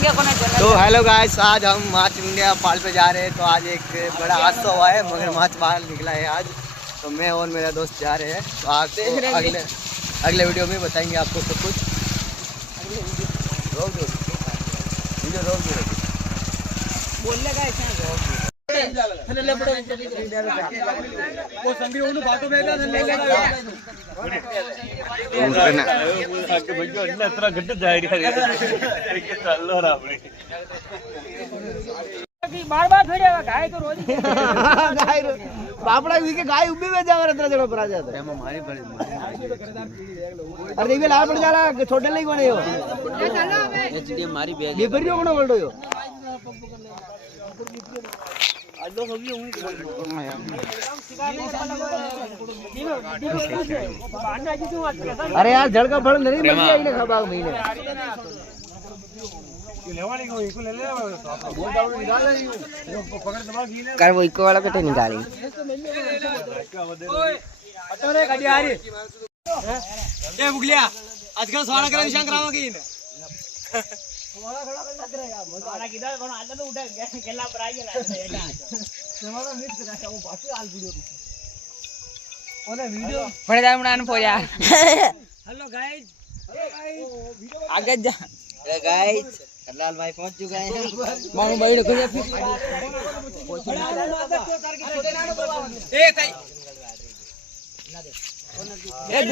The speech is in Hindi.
तो हेलो गाइस, आज हम मार्च इंडिया पाल पे जा रहे हैं। तो आज एक बड़ा हादसा हुआ है, मगर मार्च बाहर निकला है आज। तो मैं और मेरा दोस्त जा रहे हैं। तो आपको अगले वीडियो में बताएंगे आपको सब कुछ। रोक दो वीडियो, रोक दो बोलने का वो संगी उन्हें बातों में का गड्ढे जाएगा चलो रावड़ी बार फेड़ेगा गाय तो रोज गाय बापड़ा के गाय उबे में जावा रत्रा जड़ो पर आ जाता है हमारी बड़ी अरे देखिए ला पड़ जाला छोटे नहीं कोने हो एचडी हमारी बैग ये बरियो कोने बोल रहे हो आज लोग अभी होंगे अरे यार जड़ का फल नहीं मिल गया इन्हें खबाग महीने कर वो इको वाला कटे निकाली ए बुगलिया आजकल स्वाना करे विशांक कराओगे इन स्वाना थोड़ा लग रहेगा स्वाना किधर कोन आज तो उठा केला पर आई गेला स्वाना मिस करा वो बाकी आल वीडियो ओने वीडियो पड़े जाए मुनान पो यार हेलो गाइस आगे जा गाइस करलाल भाई पहुंच चुके हैं मानो भाई रखो ए